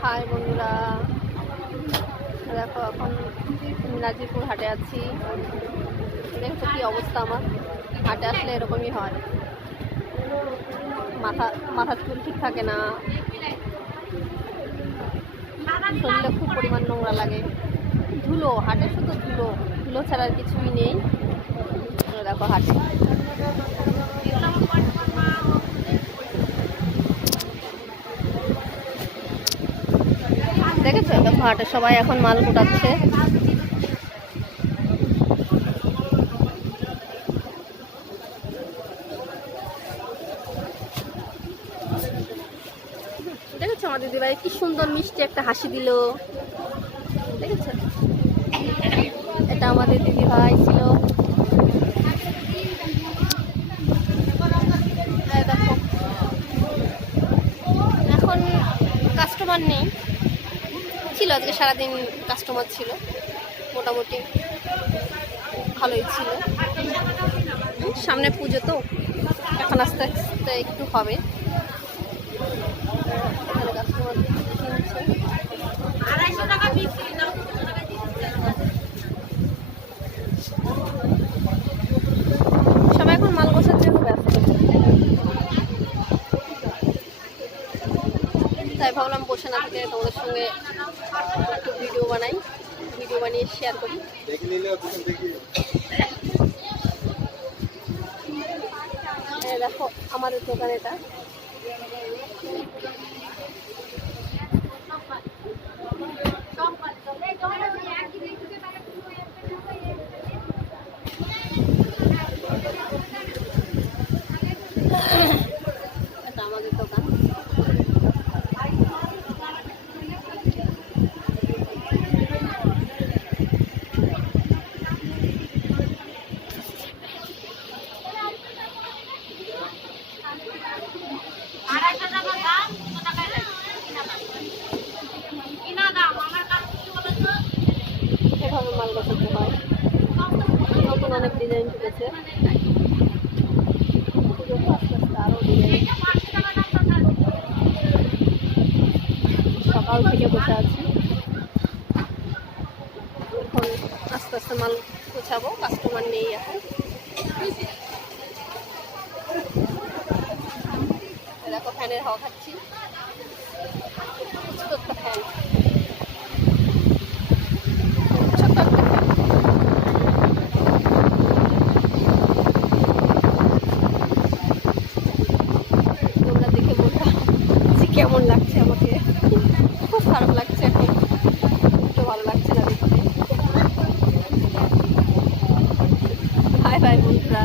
High বন্ধুরা, দেখো এখন নাজিরপুর হাটে আছি। দেখছো কি অবস্থা আমার, হাটে আসলে এরকমই হয়, মাথার চুল ঠিক থাকে না, শরীরে খুব পরিমাণ নোংরা লাগে, ধুলো, হাটে শুধু ধুলো, ধুলো ছাড়া আর কিছুই নেই। দেখো হাটে দেখেছো, দেখো হাটে সবাই এখন মাল গোটাচ্ছে। দেখেছো আমার দিদিভাই কি সুন্দর মিষ্টি একটা হাসি দিল, দেখেছো? এটা আমাদের দিদিভাই ছিল। দেখো এখন কাস্টমার নেই, ছিল আজকে সারাদিন কাস্টমার ছিল, মোটামুটি ভালোই ছিল। সামনে পুজো তো, এখন আস্তে আস্তে একটু হবে। এখানে কাস্টমার কিনছে। সবাই এখন মাল গোছার জন্য ব্যস্ত, তাই ভাবলাম বসে না থেকে তোমাদের সঙ্গে একটু ভিডিও বানাই, ভিডিও বানিয়ে শেয়ার করি। দেখো আমাদের দোকান এটা, এটা আমাদের দোকান। এভাবে মাল গোছাতে হয়, নতুন অনেক ডিজাইন ঢুকেছে, আস্তে আস্তে আরও ডিজাইন। সকাল থেকে বসে আছি, এখন আস্তে আস্তে মাল গোছাবো, কাস্টমার নেই এখন। দেখো ফ্যানের হাওয়া খাচ্ছি, ছোট্ট একটা ফ্যান, ছোট্ট একটা ফ্যান। তোমরা দেখে বলবা যে কেমন লাগছে আমাকে, খুব খারাপ লাগছে এখন, একটু ভালো লাগছে না দেখতে। বাই বাই বন্ধুরা।